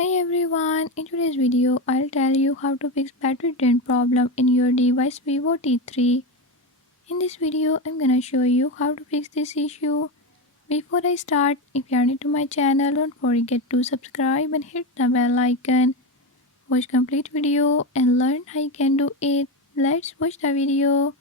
Hi everyone, in today's video I'll tell you how to fix battery drain problem in your device Vivo T3. In this video I'm gonna show you how to fix this issue. Before I start, if you are new to my channel, don't forget to subscribe and hit the bell icon. Watch complete video and learn how you can do it. Let's watch the video.